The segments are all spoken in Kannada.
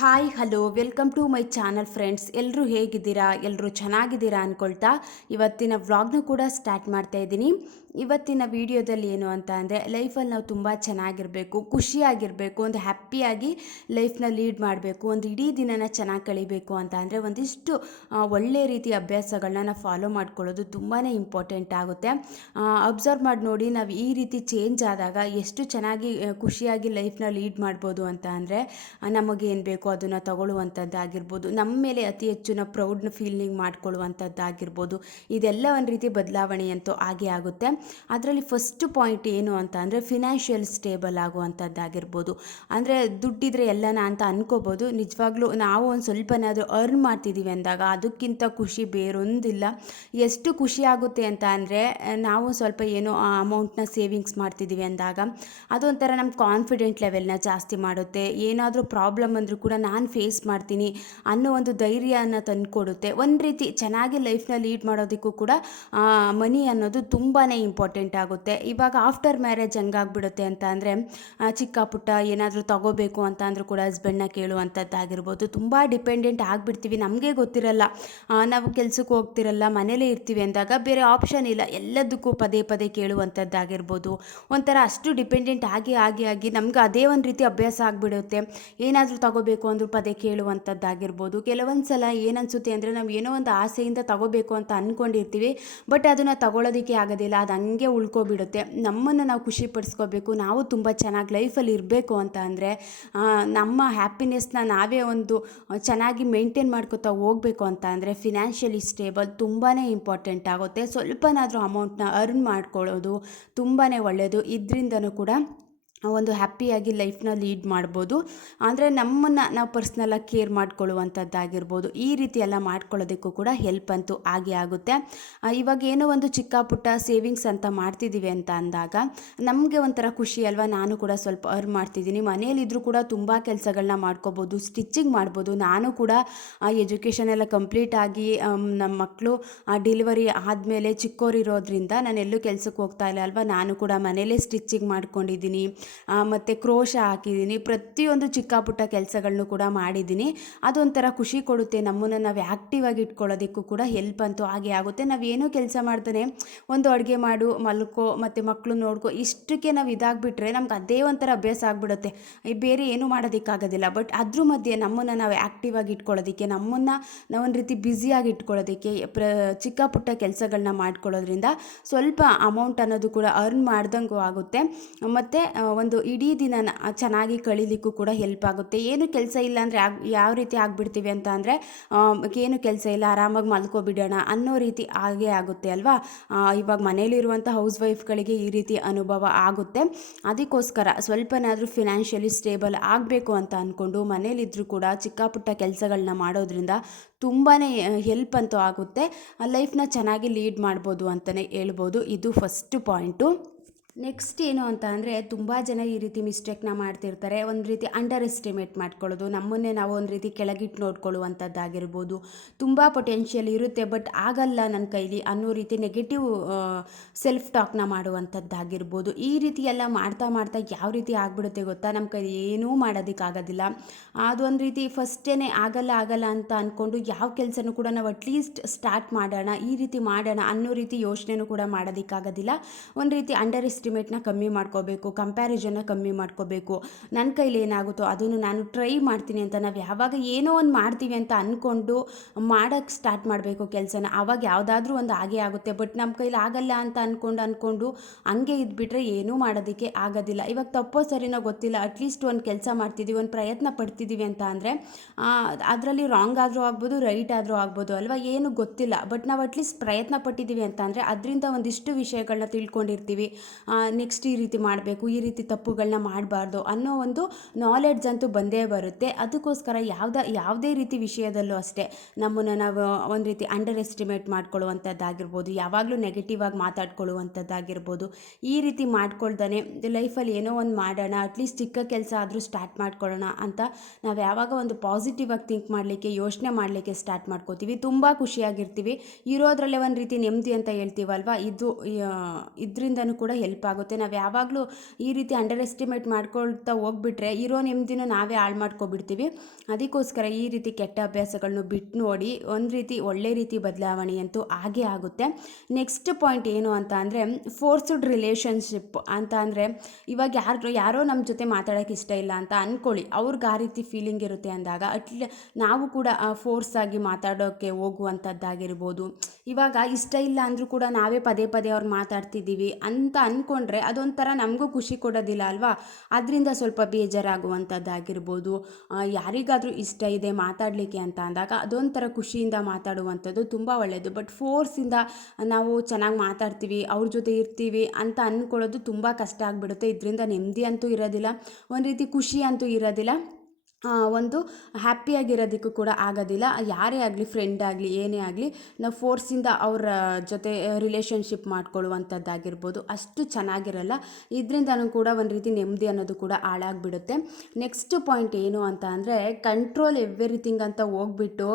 Hi hello welcome to my channel friends. ಎಲ್ಲರೂ ಹೇಗಿದ್ದೀರಾ? ಎಲ್ಲರೂ ಚೆನ್ನಾಗಿದ್ದೀರಾ ಅಂದ್ಕೊಳ್ತಾ ಇವತ್ತಿನ ವ್ಲಾಗ್ನು ಕೂಡ ಸ್ಟಾರ್ಟ್ ಮಾಡ್ತಾ ಇದ್ದೀನಿ. ಇವತ್ತಿನ ವಿಡಿಯೋದಲ್ಲಿ ಏನು ಅಂತ ಅಂದರೆ, ಲೈಫಲ್ಲಿ ನಾವು ತುಂಬ ಚೆನ್ನಾಗಿರಬೇಕು, ಖುಷಿಯಾಗಿರಬೇಕು, ಒಂದು ಹ್ಯಾಪಿಯಾಗಿ ಲೈಫ್ನ ಲೀಡ್ ಮಾಡಬೇಕು, ಒಂದು ಇಡೀ ದಿನನ ಚೆನ್ನಾಗಿ ಕಳಿಬೇಕು ಅಂತ ಅಂದರೆ ಒಂದಿಷ್ಟು ಒಳ್ಳೆ ರೀತಿಯ ಅಭ್ಯಾಸಗಳನ್ನ ನಾವು ಫಾಲೋ ಮಾಡ್ಕೊಳ್ಳೋದು ತುಂಬಾ ಇಂಪಾರ್ಟೆಂಟ್ ಆಗುತ್ತೆ. ಅಬ್ಸರ್ವ್ ಮಾಡಿ ನೋಡಿ, ನಾವು ಈ ರೀತಿ ಚೇಂಜ್ ಆದಾಗ ಎಷ್ಟು ಚೆನ್ನಾಗಿ ಖುಷಿಯಾಗಿ ಲೈಫ್ನ ಲೀಡ್ ಮಾಡ್ಬೋದು ಅಂತ ಅಂದರೆ, ನಮಗೇನು ಬೇಕು ಅದನ್ನು ತಗೊಳ್ಳುವಂಥದ್ದಾಗಿರ್ಬೋದು, ನಮ್ಮ ಮೇಲೆ ಅತಿ ಹೆಚ್ಚು ನಾವು ಪ್ರೌಡ್ನ ಫೀಲಿಂಗ್ ಮಾಡ್ಕೊಳ್ಳುವಂಥದ್ದಾಗಿರ್ಬೋದು, ಇದೆಲ್ಲ ಒಂದು ರೀತಿ ಬದಲಾವಣೆ ಅಂತೂ ಆಗೇ ಆಗುತ್ತೆ. ಅದರಲ್ಲಿ ಫಸ್ಟ್ ಪಾಯಿಂಟ್ ಏನು ಅಂತ ಅಂದರೆ, ಫಿನಾನ್ಷಿಯಲ್ ಸ್ಟೇಬಲ್ ಆಗುವಂಥದ್ದಾಗಿರ್ಬೋದು. ಅಂದರೆ ದುಡ್ಡಿದ್ರೆ ಎಲ್ಲನ ಅಂತ ಅನ್ಕೋಬೋದು, ನಿಜವಾಗ್ಲೂ ನಾವು ಒಂದು ಸ್ವಲ್ಪನಾದರೂ ಅರ್ನ್ ಮಾಡ್ತಿದ್ದೀವಿ ಅಂದಾಗ ಅದಕ್ಕಿಂತ ಖುಷಿ ಬೇರೊಂದಿಲ್ಲ. ಎಷ್ಟು ಖುಷಿ ಆಗುತ್ತೆ ಅಂತ ಅಂದರೆ, ನಾವು ಸ್ವಲ್ಪ ಏನೋ ಆ ಅಮೌಂಟ್ನ ಸೇವಿಂಗ್ಸ್ ಮಾಡ್ತಿದ್ದೀವಿ ಅಂದಾಗ ಅದೊಂಥರ ನಮ್ಮ ಕಾನ್ಫಿಡೆಂಟ್ ಲೆವೆಲ್ನ ಜಾಸ್ತಿ ಮಾಡುತ್ತೆ. ಏನಾದರೂ ಪ್ರಾಬ್ಲಮ್ ಅಂದರೂ ಕೂಡ ನಾನು ಫೇಸ್ ಮಾಡ್ತೀನಿ ಅನ್ನೋ ಒಂದು ಧೈರ್ಯನ ತಂದುಕೊಡುತ್ತೆ. ಒಂದು ರೀತಿ ಚೆನ್ನಾಗಿ ಲೈಫ್ನ ಲೀಡ್ ಮಾಡೋದಕ್ಕೂ ಕೂಡ ಮನಿ ಅನ್ನೋದು ತುಂಬಾ ಇಂಪಾರ್ಟೆಂಟ್ ಆಗುತ್ತೆ. ಇವಾಗ ಆಫ್ಟರ್ ಮ್ಯಾರೇಜ್ ಹೆಂಗಾಗ್ಬಿಡುತ್ತೆ ಅಂತ ಅಂದರೆ, ಚಿಕ್ಕ ಪುಟ್ಟ ಏನಾದರೂ ತಗೋಬೇಕು ಅಂತ ಅಂದರೂ ಕೂಡ ಹಸ್ಬೆಂಡ್ನ ಕೇಳುವಂಥದ್ದಾಗಿರ್ಬೋದು, ತುಂಬ ಡಿಪೆಂಡೆಂಟ್ ಆಗಿಬಿಡ್ತೀವಿ. ನಮಗೆ ಗೊತ್ತಿರಲ್ಲ, ನಾವು ಕೆಲ್ಸಕ್ಕೆ ಹೋಗ್ತಿರಲ್ಲ, ಮನೇಲೇ ಇರ್ತೀವಿ ಅಂದಾಗ ಬೇರೆ ಆಪ್ಷನ್ ಇಲ್ಲ, ಎಲ್ಲದಕ್ಕೂ ಪದೇ ಪದೇ ಕೇಳುವಂಥದ್ದಾಗಿರ್ಬೋದು. ಒಂಥರ ಅಷ್ಟು ಡಿಪೆಂಡೆಂಟ್ ಆಗಿ ಆಗಿ ಆಗಿ ನಮ್ಗೆ ಅದೇ ಒಂದು ರೀತಿ ಅಭ್ಯಾಸ ಆಗಿಬಿಡುತ್ತೆ. ಏನಾದರೂ ತಗೋಬೇಕು ಅಂದರೂ ಪದೇ ಕೇಳುವಂಥದ್ದಾಗಿರ್ಬೋದು. ಕೆಲವೊಂದು ಸಲ ಏನನ್ಸುತ್ತೆ ಅಂದರೆ, ನಾವು ಏನೋ ಒಂದು ಆಸೆಯಿಂದ ತಗೋಬೇಕು ಅಂತ ಅಂದ್ಕೊಂಡಿರ್ತೀವಿ, ಬಟ್ ಅದನ್ನು ತಗೊಳ್ಳೋದಕ್ಕೆ ಆಗೋದಿಲ್ಲ, ಅದು ಹಂಗೆ ಉಳ್ಕೊಬಿಡುತ್ತೆ. ನಮ್ಮನ್ನು ನಾವು ಖುಷಿ ಪಡಿಸ್ಕೋಬೇಕು, ನಾವು ತುಂಬ ಚೆನ್ನಾಗಿ ಲೈಫಲ್ಲಿ ಇರಬೇಕು ಅಂತ ಅಂದರೆ, ನಮ್ಮ ಹ್ಯಾಪಿನೆಸ್ನ ನಾವೇ ಒಂದು ಚೆನ್ನಾಗಿ ಮೇಂಟೈನ್ ಮಾಡ್ಕೋತಾ ಹೋಗಬೇಕು ಅಂತ ಅಂದರೆ, ಫಿನಾನ್ಷಿಯಲಿ ಸ್ಟೇಬಲ್ ತುಂಬಾ ಇಂಪಾರ್ಟೆಂಟ್ ಆಗುತ್ತೆ. ಸ್ವಲ್ಪನಾದರೂ ಅಮೌಂಟ್ನ ಅರ್ನ್ ಮಾಡ್ಕೊಳ್ಳೋದು ತುಂಬಾ ಒಳ್ಳೆಯದು. ಇದರಿಂದನೂ ಕೂಡ ಒಂದು ಹ್ಯಾಪಿಯಾಗಿ ಲೈಫ್ನ ಲೀಡ್ ಮಾಡ್ಬೋದು. ಅಂದರೆ ನಮ್ಮನ್ನು ನಾವು ಪರ್ಸ್ನಲಾಗಿ ಕೇರ್ ಮಾಡ್ಕೊಳ್ಳುವಂಥದ್ದಾಗಿರ್ಬೋದು, ಈ ರೀತಿ ಎಲ್ಲ ಮಾಡ್ಕೊಳ್ಳೋದಕ್ಕೂ ಕೂಡ ಹೆಲ್ಪ್ ಅಂತೂ ಆಗೇ ಆಗುತ್ತೆ. ಇವಾಗ ಏನೋ ಒಂದು ಚಿಕ್ಕ ಪುಟ್ಟ ಸೇವಿಂಗ್ಸ್ ಅಂತ ಮಾಡ್ತಿದ್ದೀವಿ ಅಂತ ಅಂದಾಗ ನಮಗೆ ಒಂಥರ ಖುಷಿ ಅಲ್ವಾ. ನಾನು ಕೂಡ ಸ್ವಲ್ಪ ಅರ್ನ್ ಮಾಡ್ತಿದ್ದೀನಿ, ಮನೇಲಿದ್ದರೂ ಕೂಡ ತುಂಬ ಕೆಲಸಗಳನ್ನ ಮಾಡ್ಕೋಬೋದು, ಸ್ಟಿಚಿಂಗ್ ಮಾಡ್ಬೋದು. ನಾನು ಕೂಡ ಎಜುಕೇಷನ್ ಎಲ್ಲ ಕಂಪ್ಲೀಟ್ ಆಗಿ ನಮ್ಮ ಮಕ್ಕಳು ಡೆಲಿವರಿ ಆದಮೇಲೆ ಚಿಕ್ಕವರಿರೋದ್ರಿಂದ ನಾನು ಎಲ್ಲೂ ಕೆಲಸಕ್ಕೆ ಹೋಗ್ತಾ ಇಲ್ಲ ಅಲ್ವಾ. ನಾನು ಕೂಡ ಮನೇಲೇ ಸ್ಟಿಚಿಂಗ್ ಮಾಡ್ಕೊಂಡಿದ್ದೀನಿ, ಮತ್ತು ಕ್ರೋಶ ಹಾಕಿದ್ದೀನಿ, ಪ್ರತಿಯೊಂದು ಚಿಕ್ಕ ಪುಟ್ಟ ಕೆಲಸಗಳನ್ನು ಕೂಡ ಮಾಡಿದ್ದೀನಿ. ಅದೊಂಥರ ಖುಷಿ ಕೊಡುತ್ತೆ. ನಮ್ಮನ್ನು ನಾವು ಆ್ಯಕ್ಟಿವ್ ಆಗಿ ಇಟ್ಕೊಳ್ಳೋದಕ್ಕೂ ಕೂಡ ಹೆಲ್ಪ್ ಅಂತೂ ಆಗೇ ಆಗುತ್ತೆ. ನಾವೇನೋ ಕೆಲಸ ಮಾಡ್ತಾನೆ ಒಂದು ಅಡುಗೆ ಮಾಡು, ಮಲ್ಕೋ, ಮತ್ತು ಮಕ್ಕಳು ನೋಡ್ಕೊ, ಇಷ್ಟಕ್ಕೆ ನಾವು ಇದಾಗಿಬಿಟ್ರೆ ನಮ್ಗೆ ಅದೇ ಒಂಥರ ಅಭ್ಯಾಸ ಆಗಿಬಿಡುತ್ತೆ, ಬೇರೆ ಏನೂ ಮಾಡೋದಕ್ಕಾಗೋದಿಲ್ಲ. ಬಟ್ ಅದ್ರ ಮಧ್ಯೆ ನಮ್ಮನ್ನು ನಾವು ಆ್ಯಕ್ಟಿವ್ ಆಗಿ ಇಟ್ಕೊಳ್ಳೋದಕ್ಕೆ, ನಮ್ಮನ್ನು ನಾವೊಂದು ರೀತಿ ಬ್ಯುಸಿಯಾಗಿ ಇಟ್ಕೊಳ್ಳೋದಕ್ಕೆ ಚಿಕ್ಕ ಪುಟ್ಟ ಕೆಲಸಗಳನ್ನ ಮಾಡ್ಕೊಳ್ಳೋದ್ರಿಂದ ಸ್ವಲ್ಪ ಅಮೌಂಟ್ ಅನ್ನೋದು ಕೂಡ ಅರ್ನ್ ಮಾಡ್ದಂಗೂ ಆಗುತ್ತೆ. ಮತ್ತು ಒಂದು ಇಡೀ ದಿನನ ಚೆನ್ನಾಗಿ ಕಳೀಲಿಕ್ಕೂ ಕೂಡ ಹೆಲ್ಪ್ ಆಗುತ್ತೆ. ಏನು ಕೆಲಸ ಇಲ್ಲ ಅಂದರೆ ಯಾವ ರೀತಿ ಆಗಿಬಿಡ್ತೀವಿ ಅಂತ ಅಂದರೆ, ಏನು ಕೆಲಸ ಇಲ್ಲ ಆರಾಮಾಗಿ ಮಲ್ಕೊಬಿಡೋಣ ಅನ್ನೋ ರೀತಿ ಆಗೇ ಆಗುತ್ತೆ ಅಲ್ವಾ. ಇವಾಗ ಮನೇಲಿರುವಂಥ ಹೌಸ್ ವೈಫ್ಗಳಿಗೆ ಈ ರೀತಿ ಅನುಭವ ಆಗುತ್ತೆ. ಅದಕ್ಕೋಸ್ಕರ ಸ್ವಲ್ಪನಾದರೂ ಫಿನಾನ್ಷಿಯಲಿ ಸ್ಟೇಬಲ್ ಆಗಬೇಕು ಅಂತ ಅಂದ್ಕೊಂಡು ಮನೇಲಿದ್ದರೂ ಕೂಡ ಚಿಕ್ಕ ಪುಟ್ಟ ಕೆಲಸಗಳನ್ನ ಮಾಡೋದ್ರಿಂದ ತುಂಬಾ ಹೆಲ್ಪ್ ಅಂತೂ ಆಗುತ್ತೆ. ಲೈಫ್ನ ಚೆನ್ನಾಗಿ ಲೀಡ್ ಮಾಡ್ಬೋದು ಅಂತಲೇ ಹೇಳ್ಬೋದು. ಇದು ಫಸ್ಟ್ ಪಾಯಿಂಟು. ನೆಕ್ಸ್ಟ್ ಏನು ಅಂತ ಅಂದರೆ, ತುಂಬ ಜನ ಈ ರೀತಿ ಮಿಸ್ಟೇಕ್ನ ಮಾಡ್ತಿರ್ತಾರೆ. ಒಂದು ರೀತಿ ಅಂಡರ್ ಎಸ್ಟಿಮೇಟ್ ಮಾಡ್ಕೊಳ್ಳೋದು, ನಮ್ಮನ್ನೇ ನಾವು ಒಂದು ರೀತಿ ಕೆಳಗಿಟ್ಟು ನೋಡ್ಕೊಳ್ಳುವಂಥದ್ದಾಗಿರ್ಬೋದು. ತುಂಬ ಪೊಟೆನ್ಷಿಯಲ್ ಇರುತ್ತೆ ಬಟ್ ಆಗಲ್ಲ ನನ್ನ ಕೈಲಿ ಅನ್ನೋ ರೀತಿ ನೆಗೆಟಿವ್ ಸೆಲ್ಫ್ ಟಾಕ್ನ ಮಾಡುವಂಥದ್ದಾಗಿರ್ಬೋದು. ಈ ರೀತಿ ಎಲ್ಲ ಮಾಡ್ತಾ ಮಾಡ್ತಾ ಯಾವ ರೀತಿ ಆಗಿಬಿಡುತ್ತೆ ಗೊತ್ತಾ, ನಮ್ಮ ಕೈಲಿ ಏನೂ ಮಾಡೋದಕ್ಕಾಗೋದಿಲ್ಲ. ಅದೊಂದು ರೀತಿ ಫಸ್ಟೇ ಆಗಲ್ಲ ಆಗಲ್ಲ ಅಂತ ಅಂದ್ಕೊಂಡು ಯಾವ ಕೆಲಸನೂ ಕೂಡ ನಾವು ಅಟ್ಲೀಸ್ಟ್ ಸ್ಟಾರ್ಟ್ ಮಾಡೋಣ, ಈ ರೀತಿ ಮಾಡೋಣ ಅನ್ನೋ ರೀತಿ ಯೋಚನೆನೂ ಕೂಡ ಮಾಡೋದಕ್ಕಾಗೋದಿಲ್ಲ. ಒಂದು ರೀತಿ ಅಂಡರ್ ಎಸ್ಟಿಮೇಟ್ನ ಕಮ್ಮಿ ಮಾಡ್ಕೋಬೇಕು, ಕಂಪ್ಯಾರಿಸನ್ನ ಕಮ್ಮಿ ಮಾಡ್ಕೋಬೇಕು. ನನ್ನ ಕೈಲಿ ಏನಾಗುತ್ತೋ ಅದನ್ನು ನಾನು ಟ್ರೈ ಮಾಡ್ತೀನಿ ಅಂತ ನಾವು ಯಾವಾಗ ಏನೋ ಒಂದು ಮಾಡ್ತೀವಿ ಅಂತ ಅಂದ್ಕೊಂಡು ಮಾಡೋಕ್ಕೆ ಸ್ಟಾರ್ಟ್ ಮಾಡಬೇಕು ಕೆಲಸನ, ಆವಾಗ ಯಾವುದಾದ್ರೂ ಒಂದು ಆಗೇ ಆಗುತ್ತೆ. ಬಟ್ ನಮ್ಮ ಕೈಲಿ ಆಗಲ್ಲ ಅಂತ ಅಂದ್ಕೊಂಡು ಹಂಗೆ ಇದ್ಬಿಟ್ರೆ ಏನೂ ಮಾಡೋದಕ್ಕೆ ಆಗೋದಿಲ್ಲ. ಇವಾಗ ತಪ್ಪೋ ಸರಿನೋ ಗೊತ್ತಿಲ್ಲ, ಅಟ್ಲೀಸ್ಟ್ ಒಂದು ಕೆಲಸ ಮಾಡ್ತಿದ್ದೀವಿ, ಒಂದು ಪ್ರಯತ್ನ ಪಡ್ತಿದ್ದೀವಿ ಅಂತ ಅಂದರೆ ಅದರಲ್ಲಿ ರಾಂಗ್ ಆದರೂ ಆಗ್ಬೋದು, ರೈಟ್ ಆದರೂ ಆಗ್ಬೋದು ಅಲ್ವಾ, ಏನು ಗೊತ್ತಿಲ್ಲ. ಬಟ್ ನಾವು ಅಟ್ಲೀಸ್ಟ್ ಪ್ರಯತ್ನ ಪಟ್ಟಿದ್ದೀವಿ ಅಂತ ಅಂದರೆ ಅದರಿಂದ ಒಂದಿಷ್ಟು ವಿಷಯಗಳನ್ನ ತಿಳ್ಕೊಂಡಿರ್ತೀವಿ. ನೆಕ್ಸ್ಟ್ ಈ ರೀತಿ ಮಾಡಬೇಕು, ಈ ರೀತಿ ತಪ್ಪುಗಳನ್ನ ಮಾಡಬಾರ್ದು ಅನ್ನೋ ಒಂದು ನಾಲೆಡ್ಜ್ ಅಂತೂ ಬಂದೇ ಬರುತ್ತೆ. ಅದಕ್ಕೋಸ್ಕರ ಯಾವುದೇ ರೀತಿ ವಿಷಯದಲ್ಲೂ ಅಷ್ಟೇ ನಮ್ಮನ್ನು ನಾವು ಒಂದು ರೀತಿ ಅಂಡರ್ ಎಸ್ಟಿಮೇಟ್ ಮಾಡ್ಕೊಳ್ಳುವಂಥದ್ದಾಗಿರ್ಬೋದು, ಯಾವಾಗಲೂ ನೆಗೆಟಿವ್ ಆಗಿ ಮಾತಾಡ್ಕೊಳ್ಳುವಂಥದ್ದಾಗಿರ್ಬೋದು, ಈ ರೀತಿ ಮಾಡ್ಕೊಳ್ದೇ ಲೈಫಲ್ಲಿ ಏನೋ ಒಂದು ಮಾಡೋಣ, ಅಟ್ಲೀಸ್ಟ್ ಚಿಕ್ಕ ಕೆಲಸ ಆದರೂ ಸ್ಟಾರ್ಟ್ ಮಾಡ್ಕೊಳ್ಳೋಣ ಅಂತ ನಾವು ಯಾವಾಗ ಒಂದು ಪಾಸಿಟಿವ್ ಆಗಿ ಥಿಂಕ್ ಮಾಡಲಿಕ್ಕೆ, ಯೋಚನೆ ಮಾಡಲಿಕ್ಕೆ ಸ್ಟಾರ್ಟ್ ಮಾಡ್ಕೋತೀವಿ, ತುಂಬ ಖುಷಿಯಾಗಿರ್ತೀವಿ. ಇರೋದ್ರಲ್ಲೇ ಒಂದು ರೀತಿ ನೆಮ್ಮದಿ ಅಂತ ಹೇಳ್ತೀವಲ್ವ, ಇದರಿಂದನೂ ಕೂಡ ಹೆಲ್ಪ್ ಆಗುತ್ತೆ. ನಾವು ಯಾವಾಗಲೂ ಈ ರೀತಿ ಅಂಡರ್ ಎಸ್ಟಿಮೇಟ್ ಮಾಡ್ಕೊಳ್ತಾ ಹೋಗ್ಬಿಟ್ರೆ ಇರೋ ನೆಮ್ಮದಿನೂ ನಾವೇ ಹಾಳು ಮಾಡ್ಕೊಬಿಡ್ತೀವಿ. ಅದಕ್ಕೋಸ್ಕರ ಈ ರೀತಿ ಕೆಟ್ಟ ಅಭ್ಯಾಸಗಳನ್ನು ಬಿಟ್ಟು ನೋಡಿ ಒಂದು ರೀತಿ ಒಳ್ಳೆ ರೀತಿ ಬದಲಾವಣೆ ಅಂತೂ ಆಗೇ ಆಗುತ್ತೆ. ನೆಕ್ಸ್ಟ್ ಪಾಯಿಂಟ್ ಏನು ಅಂತ ಅಂದರೆ ಫೋರ್ಸ್ಡ್ ರಿಲೇಷನ್ಶಿಪ್ ಅಂತ ಅಂದರೆ ಇವಾಗ ಯಾರೋ ನಮ್ಮ ಜೊತೆ ಮಾತಾಡೋಕ್ಕೆ ಇಷ್ಟ ಇಲ್ಲ ಅಂತ ಅಂದ್ಕೊಳ್ಳಿ, ಅವ್ರಿಗೆ ಆ ರೀತಿ ಫೀಲಿಂಗ್ ಇರುತ್ತೆ ಅಂದಾಗ ನಾವು ಕೂಡ ಫೋರ್ಸ್ ಆಗಿ ಮಾತಾಡೋಕ್ಕೆ ಹೋಗುವಂಥದ್ದಾಗಿರ್ಬೋದು. ಇವಾಗ ಇಷ್ಟ ಇಲ್ಲ ಅಂದರೂ ಕೂಡ ನಾವೇ ಪದೇ ಪದೇ ಅವ್ರು ಮಾತಾಡ್ತಿದ್ದೀವಿ ಅಂತ ಅಂದ್ಕೊಂಡ್ರೆ ಅದೊಂಥರ ನಮಗೂ ಖುಷಿ ಕೊಡೋದಿಲ್ಲ ಅಲ್ವಾ. ಅದರಿಂದ ಸ್ವಲ್ಪ ಬೇಜಾರಾಗುವಂಥದ್ದಾಗಿರ್ಬೋದು. ಯಾರಿಗಾದರೂ ಇಷ್ಟ ಇದೆ ಮಾತಾಡಲಿಕ್ಕೆ ಅಂತ ಅಂದಾಗ ಅದೊಂಥರ ಖುಷಿಯಿಂದ ಮಾತಾಡುವಂಥದ್ದು ತುಂಬ ಒಳ್ಳೆಯದು. ಬಟ್ ಫೋರ್ಸಿಂದ ನಾವು ಚೆನ್ನಾಗಿ ಮಾತಾಡ್ತೀವಿ, ಅವ್ರ ಜೊತೆ ಇರ್ತೀವಿ ಅಂತ ಅಂದ್ಕೊಳ್ಳೋದು ತುಂಬ ಕಷ್ಟ ಆಗಿಬಿಡುತ್ತೆ. ಇದರಿಂದ ನೆಮ್ಮದಿ ಅಂತೂ ಇರೋದಿಲ್ಲ, ಒಂದು ರೀತಿ ಖುಷಿ ಅಂತೂ ಇರೋದಿಲ್ಲ, ಒಂದು ಹ್ಯಾಪಿಯಾಗಿರೋದಕ್ಕೂ ಕೂಡ ಆಗೋದಿಲ್ಲ. ಯಾರೇ ಆಗಲಿ, ಫ್ರೆಂಡ್ ಆಗಲಿ, ಏನೇ ಆಗಲಿ, ನಾವು ಫೋರ್ಸಿಂದ ಅವರ ಜೊತೆ ರಿಲೇಷನ್ಶಿಪ್ ಮಾಡ್ಕೊಳ್ಳುವಂಥದ್ದಾಗಿರ್ಬೋದು ಅಷ್ಟು ಚೆನ್ನಾಗಿರಲ್ಲ. ಇದರಿಂದನೂ ಕೂಡ ಒಂದು ರೀತಿ ನೆಮ್ಮದಿ ಅನ್ನೋದು ಕೂಡ ಹಾಳಾಗಿಬಿಡುತ್ತೆ. ನೆಕ್ಸ್ಟ್ ಪಾಯಿಂಟ್ ಏನು ಅಂತ ಅಂದರೆ ಕಂಟ್ರೋಲ್ ಎವ್ರಿಥಿಂಗ್ ಅಂತ ಹೋಗ್ಬಿಟ್ಟು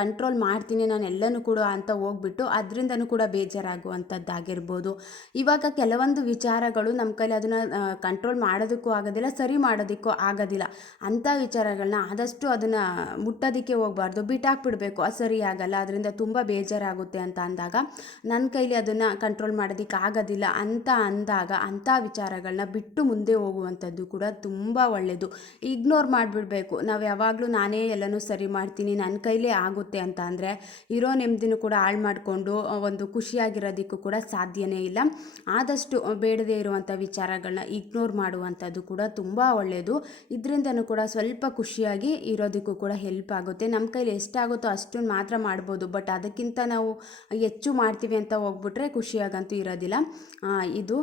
ಕಂಟ್ರೋಲ್ ಮಾಡ್ತೀನಿ ನಾನು ಎಲ್ಲನೂ ಕೂಡ ಅಂತ ಹೋಗ್ಬಿಟ್ಟು ಅದರಿಂದನೂ ಕೂಡ ಬೇಜಾರಾಗುವಂಥದ್ದಾಗಿರ್ಬೋದು. ಇವಾಗ ಕೆಲವೊಂದು ವಿಚಾರಗಳು ನಮ್ಮ ಕೈಲಿ ಅದನ್ನು ಕಂಟ್ರೋಲ್ ಮಾಡೋದಕ್ಕೂ ಆಗೋದಿಲ್ಲ, ಸರಿ ಮಾಡೋದಕ್ಕೂ ಆಗೋದಿಲ್ಲ. ಅಂಥ ವಿಚಾರಗಳನ್ನ ಆದಷ್ಟು ಅದನ್ನು ಮುಟ್ಟೋದಕ್ಕೆ ಹೋಗಬಾರ್ದು, ಬಿಟ್ಟಾಕ್ಬಿಡ್ಬೇಕು. ಅದು ಸರಿ ಆಗಲ್ಲ, ಅದರಿಂದ ತುಂಬ ಬೇಜಾರಾಗುತ್ತೆ ಅಂತ ಅಂದಾಗ ನನ್ನ ಕೈಲಿ ಅದನ್ನು ಕಂಟ್ರೋಲ್ ಮಾಡೋದಕ್ಕೆ ಆಗೋದಿಲ್ಲ ಅಂತ ಅಂದಾಗ ಅಂಥ ವಿಚಾರಗಳನ್ನ ಬಿಟ್ಟು ಮುಂದೆ ಹೋಗುವಂಥದ್ದು ಕೂಡ ತುಂಬ ಒಳ್ಳೆಯದು. ಇಗ್ನೋರ್ ಮಾಡಿಬಿಡ್ಬೇಕು. ನಾವು ಯಾವಾಗಲೂ ನಾನೇ ಎಲ್ಲನೂ ಸರಿ ಮಾಡ್ತೀನಿ, ನನ್ನ ಕೈಲೇ ಆಗುತ್ತೆ ಅಂತ ಅಂದರೆ ಇರೋ ನೆಮ್ಮದಿನೂ ಕೂಡ ಹಾಳು ಮಾಡಿಕೊಂಡು ಒಂದು ಖುಷಿಯಾಗಿರೋದಕ್ಕೂ ಕೂಡ ಸಾಧ್ಯನೇ ಇಲ್ಲ. ಆದಷ್ಟು ಬೇಡದೇ ಇರುವಂಥ ವಿಚಾರಗಳನ್ನ ಇಗ್ನೋರ್ ಮಾಡುವಂಥದ್ದು ಕೂಡ ತುಂಬ ಒಳ್ಳೆಯದು. ಇದರಿಂದನೂ ಕೂಡ ಸ್ವಲ್ಪ ಖುಷಿಯಾಗಿ ಇರೋದಕ್ಕೂ ಕೂಡ ಹೆಲ್ಪ್ ಆಗುತ್ತೆ. ನಮ್ಮ ಕೈಲಿ ಎಷ್ಟಾಗುತ್ತೋ ಅಷ್ಟನ್ನು ಮಾತ್ರ ಮಾಡ್ಬೋದು, ಬಟ್ ಅದಕ್ಕಿಂತ ನಾವು ಹೆಚ್ಚು ಮಾಡ್ತೀವಿ ಅಂತ ಹೋಗ್ಬಿಟ್ರೆ ಖುಷಿಯಾಗಂತೂ ಇರೋದಿಲ್ಲ. ಇದು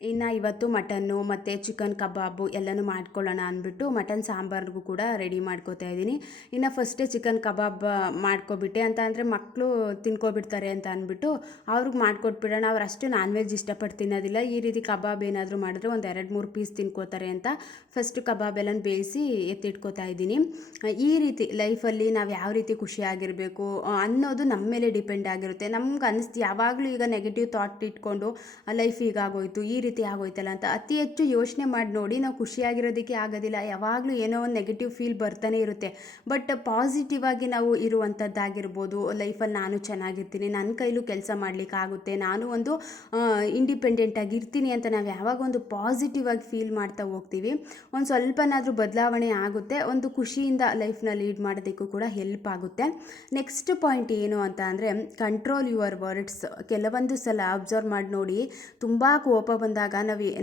ಇನ್ನು ಇವತ್ತು ಮಟನ್ನು ಮತ್ತು ಚಿಕನ್ ಕಬಾಬು ಎಲ್ಲನೂ ಮಾಡ್ಕೊಳ್ಳೋಣ ಅಂದ್ಬಿಟ್ಟು ಮಟನ್ ಸಾಂಬಾರಿಗೂ ಕೂಡ ರೆಡಿ ಮಾಡ್ಕೋತಾ ಇದ್ದೀನಿ. ಇನ್ನು ಫಸ್ಟೇ ಚಿಕನ್ ಕಬಾಬ್ ಮಾಡ್ಕೊಬಿಟ್ಟೆ ಅಂತ ಅಂದರೆ ಮಕ್ಕಳು ತಿನ್ಕೊಬಿಡ್ತಾರೆ ಅಂತ ಅಂದ್ಬಿಟ್ಟು ಅವ್ರಿಗೆ ಮಾಡಿಕೊಟ್ಬಿಡೋಣ. ಅವ್ರು ಅಷ್ಟು ನಾನ್ ವೆಜ್ ಇಷ್ಟಪಟ್ಟು ತಿನ್ನೋದಿಲ್ಲ. ಈ ರೀತಿ ಕಬಾಬ್ ಏನಾದರೂ ಮಾಡಿದ್ರೆ ಒಂದು 2-3 ಪೀಸ್ ತಿನ್ಕೋತಾರೆ ಅಂತ ಫಸ್ಟ್ ಕಬಾಬ್ ಎಲ್ಲ ಬೇಯಿಸಿ ಎತ್ತಿಟ್ಕೋತಾ ಇದ್ದೀನಿ. ಈ ರೀತಿ ಲೈಫಲ್ಲಿ ನಾವು ಯಾವ ರೀತಿ ಖುಷಿಯಾಗಿರಬೇಕು ಅನ್ನೋದು ನಮ್ಮ ಮೇಲೆ ಡಿಪೆಂಡ್ ಆಗಿರುತ್ತೆ. ನಮ್ಗೆ ಅನ್ನಿಸ್ತು ಯಾವಾಗಲೂ ಈಗ ನೆಗೆಟಿವ್ ಥಾಟ್ ಇಟ್ಕೊಂಡು ಲೈಫ್ ಹೀಗಾಗೋಯ್ತು, ಈ ರೀತಿ ಆಗೋಯ್ತಲ್ಲ ಅಂತ ಅತಿ ಹೆಚ್ಚು ಯೋಚನೆ ಮಾಡಿ ನೋಡಿ ನಾವು ಖುಷಿಯಾಗಿರೋದಕ್ಕೆ ಆಗೋದಿಲ್ಲ. ಯಾವಾಗಲೂ ಏನೋ ಒಂದು ನೆಗೆಟಿವ್ ಫೀಲ್ ಬರ್ತಾನೆ ಇರುತ್ತೆ. ಬಟ್ ಪಾಸಿಟಿವ್ ಆಗಿ ನಾವು ಇರುವಂಥದ್ದಾಗಿರ್ಬೋದು. ಲೈಫಲ್ಲಿ ನಾನು ಚೆನ್ನಾಗಿರ್ತೀನಿ, ನನ್ನ ಕೈಲೂ ಕೆಲಸ ಮಾಡಲಿಕ್ಕೆ ಆಗುತ್ತೆ, ನಾನು ಒಂದು ಇಂಡಿಪೆಂಡೆಂಟ್ ಆಗಿರ್ತೀನಿ ಅಂತ ನಾವು ಯಾವಾಗ ಒಂದು ಪಾಸಿಟಿವ್ ಆಗಿ ಫೀಲ್ ಮಾಡ್ತಾ ಹೋಗ್ತೀವಿ, ಒಂದು ಸ್ವಲ್ಪನಾದರೂ ಬದಲಾವಣೆ ಆಗುತ್ತೆ. ಒಂದು ಖುಷಿಯಿಂದ ಲೈಫ್ನ ಲೀಡ್ ಮಾಡೋದಕ್ಕೂ ಕೂಡ ಹೆಲ್ಪ್ ಆಗುತ್ತೆ. ನೆಕ್ಸ್ಟ್ ಪಾಯಿಂಟ್ ಏನು ಅಂತ ಅಂದರೆ ಕಂಟ್ರೋಲ್ ಯುವರ್ ವರ್ಡ್ಸ್. ಕೆಲವೊಂದು ಸಲ ಅಬ್ಸರ್ವ್ ಮಾಡಿ ನೋಡಿ, ತುಂಬ ಕೋಪ ಬಂದಾಗ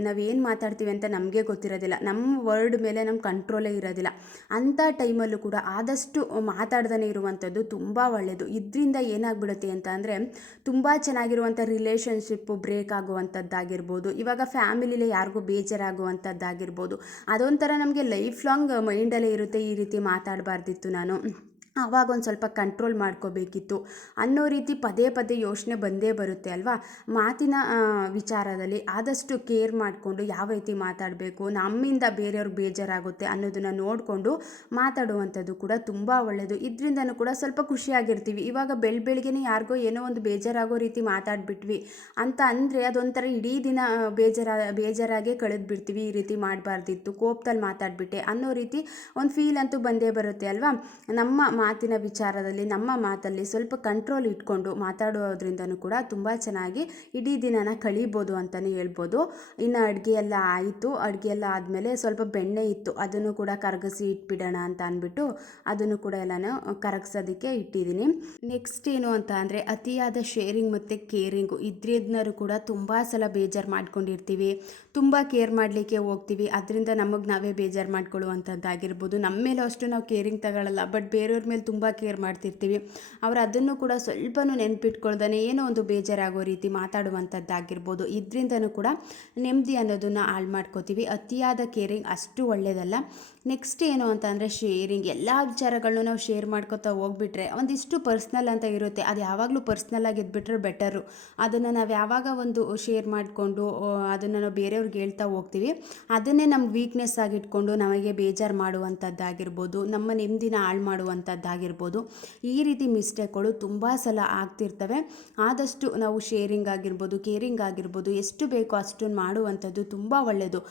ನಾವೇನು ಮಾತಾಡ್ತೀವಿ ಅಂತ ನಮಗೆ ಗೊತ್ತಿರೋದಿಲ್ಲ, ನಮ್ಮ ವರ್ಡ್ ಮೇಲೆ ನಮ್ಮ ಕಂಟ್ರೋಲೇ ಇರೋದಿಲ್ಲ. ಅಂಥ ಟೈಮಲ್ಲೂ ಕೂಡ ಆದಷ್ಟು ಮಾತಾಡ್ದೇ ಇರುವಂಥದ್ದು ತುಂಬ ಒಳ್ಳೆಯದು. ಇದರಿಂದ ಏನಾಗ್ಬಿಡುತ್ತೆ ಅಂತ ಅಂದರೆ ತುಂಬ ಚೆನ್ನಾಗಿರುವಂಥ ರಿಲೇಷನ್ಶಿಪ್ಪು ಬ್ರೇಕ್ ಆಗುವಂಥದ್ದಾಗಿರ್ಬೋದು. ಇವಾಗ ಫ್ಯಾಮಿಲಿಲೇ ಯಾರಿಗೂ ಬೇಜಾರಾಗುವಂಥದ್ದಾಗಿರ್ಬೋದು. ಅದೊಂಥರ ನಮಗೆ ಲೈಫ್ ಲಾಂಗ್ ಮೈಂಡಲ್ಲೇ ಇರುತ್ತೆ, ಈ ರೀತಿ ಮಾತಾಡಬಾರ್ದಿತ್ತು ನಾನು, ಆವಾಗ ಒಂದು ಸ್ವಲ್ಪ ಕಂಟ್ರೋಲ್ ಮಾಡ್ಕೋಬೇಕಿತ್ತು ಅನ್ನೋ ರೀತಿ ಪದೇ ಪದೇ ಯೋಚನೆ ಬಂದೇ ಬರುತ್ತೆ ಅಲ್ವಾ. ಮಾತಿನ ವಿಚಾರದಲ್ಲಿ ಆದಷ್ಟು ಕೇರ್ ಮಾಡಿಕೊಂಡು ಯಾವ ರೀತಿ ಮಾತಾಡಬೇಕು, ನಮ್ಮಿಂದ ಬೇರೆಯವ್ರಿಗೆ ಬೇಜಾರಾಗುತ್ತೆ ಅನ್ನೋದನ್ನು ನೋಡಿಕೊಂಡು ಮಾತಾಡುವಂಥದ್ದು ಕೂಡ ತುಂಬ ಒಳ್ಳೆಯದು. ಇದರಿಂದನೂ ಕೂಡ ಸ್ವಲ್ಪ ಖುಷಿಯಾಗಿರ್ತೀವಿ. ಇವಾಗ ಬೆಳಗ್ಗೆನೇ ಯಾರಿಗೋ ಏನೋ ಒಂದು ಬೇಜಾರಾಗೋ ರೀತಿ ಮಾತಾಡಿಬಿಟ್ವಿ ಅಂತ ಅಂದರೆ ಅದೊಂಥರ ಇಡೀ ದಿನ ಬೇಜಾರಾಗೇ ಕಳೆದ್ಬಿಡ್ತೀವಿ. ಈ ರೀತಿ ಮಾಡಬಾರ್ದಿತ್ತು, ಕೋಪದಲ್ಲಿ ಮಾತಾಡಿಬಿಟ್ಟೆ ಅನ್ನೋ ರೀತಿ ಒಂದು ಫೀಲ್ ಅಂತೂ ಬಂದೇ ಬರುತ್ತೆ ಅಲ್ವಾ. ನಮ್ಮ ಮಾತಿನ ವಿಚಾರದಲ್ಲಿ ನಮ್ಮ ಮಾತಲ್ಲಿ ಸ್ವಲ್ಪ ಕಂಟ್ರೋಲ್ ಇಟ್ಕೊಂಡು ಮಾತಾಡೋದ್ರಿಂದನೂ ಕೂಡ ತುಂಬ ಚೆನ್ನಾಗಿ ಇಡೀ ದಿನನ ಕಳೀಬೋದು ಅಂತಲೇ ಹೇಳ್ಬೋದು. ಇನ್ನು ಅಡುಗೆ ಎಲ್ಲ ಆಯಿತು. ಅಡುಗೆ ಎಲ್ಲ ಆದಮೇಲೆ ಸ್ವಲ್ಪ ಬೆಣ್ಣೆ ಇತ್ತು, ಅದನ್ನು ಕೂಡ ಕರಗಿಸಿ ಇಟ್ಬಿಡೋಣ ಅಂತ ಅಂದ್ಬಿಟ್ಟು ಅದನ್ನು ಕೂಡ ಎಲ್ಲನೂ ಕರಗಿಸೋದಕ್ಕೆ ಇಟ್ಟಿದ್ದೀನಿ. ನೆಕ್ಸ್ಟ್ ಏನು ಅಂತ ಅಂದರೆ ಅತಿಯಾದ ಶೇರಿಂಗ್ ಮತ್ತು ಕೇರಿಂಗು. ಇದ್ರಿಂದನೂ ಕೂಡ ತುಂಬ ಸಲ ಬೇಜಾರು ಮಾಡ್ಕೊಂಡಿರ್ತೀವಿ, ತುಂಬ ಕೇರ್ ಮಾಡಲಿಕ್ಕೆ ಹೋಗ್ತೀವಿ, ಅದರಿಂದ ನಮಗೆ ನಾವೇ ಬೇಜಾರು ಮಾಡ್ಕೊಳ್ಳುವಂಥದ್ದಾಗಿರ್ಬೋದು. ನಮ್ಮ ಮೇಲೂ ಅಷ್ಟು ನಾವು ಕೇರಿಂಗ್ ತಗೊಳ್ಳಲ್ಲ, ಬಟ್ ಬೇರೆಯವ್ರ ಮೇಲೆ ತುಂಬ ಕೇರ್ ಮಾಡ್ತಿರ್ತೀವಿ. ಅವರು ಅದನ್ನು ಕೂಡ ಸ್ವಲ್ಪನೂ ನೆನ್ಪಿಟ್ಕೊಳ್ದೇ ಏನೋ ಒಂದು ಬೇಜಾರಾಗೋ ರೀತಿ ಮಾತಾಡುವಂಥದ್ದಾಗಿರ್ಬೋದು. ಇದರಿಂದನೂ ಕೂಡ ನೆಮ್ಮದಿ ಅನ್ನೋದನ್ನು ಹಾಳು ಮಾಡ್ಕೋತೀವಿ. ಅತಿಯಾದ ಕೇರಿಂಗ್ ಅಷ್ಟು ಒಳ್ಳೆಯದಲ್ಲ. ನೆಕ್ಸ್ಟ್ ಏನು ಅಂತ ಅಂದರೆ ಶೇರಿಂಗ್. ಎಲ್ಲ ವಿಚಾರಗಳನ್ನೂ ನಾವು ಶೇರ್ ಮಾಡ್ಕೊತಾ ಹೋಗ್ಬಿಟ್ರೆ ಒಂದಿಷ್ಟು ಪರ್ಸ್ನಲ್ ಅಂತ ಇರುತ್ತೆ, ಅದು ಯಾವಾಗಲೂ ಪರ್ಸ್ನಲ್ ಆಗಿ ಇದ್ಬಿಟ್ರೆ ಬೆಟರು. ಅದನ್ನು ನಾವು ಯಾವಾಗ ಒಂದು ಶೇರ್ ಮಾಡಿಕೊಂಡು ಅದನ್ನು ನಾವು ಬೇರೆಯವ್ರಿಗೆ ಹೇಳ್ತಾ ಹೋಗ್ತೀವಿ, ಅದನ್ನೇ ನಮ್ಮ ವೀಕ್ನೆಸ್ ಆಗಿಟ್ಕೊಂಡು ನಮಗೆ ಬೇಜಾರು ಮಾಡುವಂಥದ್ದಾಗಿರ್ಬೋದು, ನಮ್ಮ ನೆಮ್ಮದಿನ ಹಾಳು ಮಾಡುವಂಥದ್ದಾಗಿರ್ಬೋದು, ಈ ರೀತಿ ಮಿಸ್ಟೇಕ್ಗಳು ತುಂಬ ಸಲ ಆಗ್ತಿರ್ತವೆ. ಆದಷ್ಟು ನಾವು ಶೇರಿಂಗ್ ಆಗಿರ್ಬೋದು, ಕೇರಿಂಗ್ ಆಗಿರ್ಬೋದು, ಎಷ್ಟು ಬೇಕೋ ಅಷ್ಟನ್ನು ಮಾಡುವಂಥದ್ದು ತುಂಬ ಒಳ್ಳೆಯದು.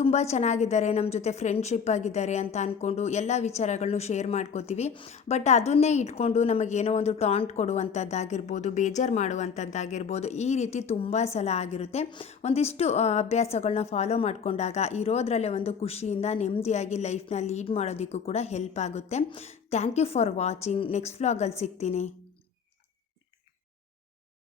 ತುಂಬ ಚೆನ್ನಾಗಿದ್ದಾರೆ, ನಮ್ಮ ಜೊತೆ ಫ್ರೆಂಡ್ಶಿಪ್ ಆಗಿದ್ದಾರೆ ಅಂತ ಅಂದ್ಕೊಂಡು ಎಲ್ಲ ವಿಚಾರಗಳನ್ನು ಶೇರ್ ಮಾಡ್ಕೋತೀವಿ. ಬಟ್ ಅದನ್ನೇ ಇಟ್ಕೊಂಡು ನಮಗೇನೋ ಒಂದು ಟಾಂಟ್ ಕೊಡುವಂಥದ್ದಾಗಿರ್ಬೋದು, ಬೇಜಾರು ಮಾಡುವಂಥದ್ದಾಗಿರ್ಬೋದು, ಈ ರೀತಿ ತುಂಬ ಸಲ ಆಗಿರುತ್ತೆ. ಒಂದಿಷ್ಟು ಅಭ್ಯಾಸಗಳನ್ನ ಫಾಲೋ ಮಾಡಿಕೊಂಡಾಗ ಇರೋದ್ರಲ್ಲೇ ಒಂದು ಖುಷಿಯಿಂದ ನೆಮ್ಮದಿಯಾಗಿ ಲೈಫ್ನ ಲೀಡ್ ಮಾಡೋದಕ್ಕೂ ಕೂಡ ಹೆಲ್ಪ್ ಆಗುತ್ತೆ. Thank you for watching. Next ವ್ಲಾಗಲ್ಲಿ ಸಿಗ್ತೀನಿ.